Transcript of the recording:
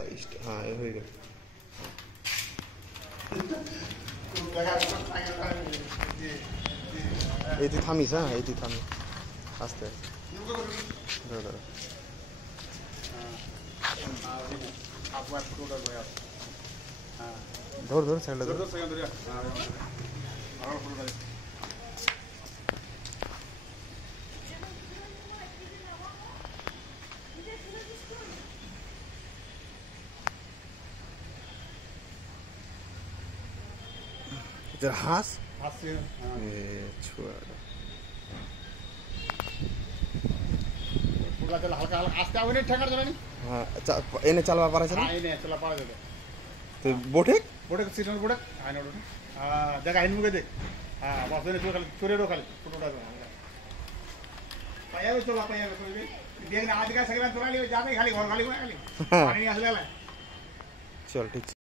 সাইজটা হ্যাঁ হয়ে গেল। এই তুই থামিস, হ্যাঁ এই তুই থামিস আস্তে আস্তে ধর ধর সাইডটা ধর। जरा हास हल्का हल्का आस्ते आवने ठेका जाने हाँ एने चलवा पारा चला एने चला पारा जाते तो बोटे बोटे सीटन बोटे आने बोटे जगह हिन मुके देख बस ने चोरे रो खाली फोटोटा पाया में चला पाया में देख ना आज का सगळा चोरा लियो जाने खाली घर खाली खाली पानी असलेला चल ठीक।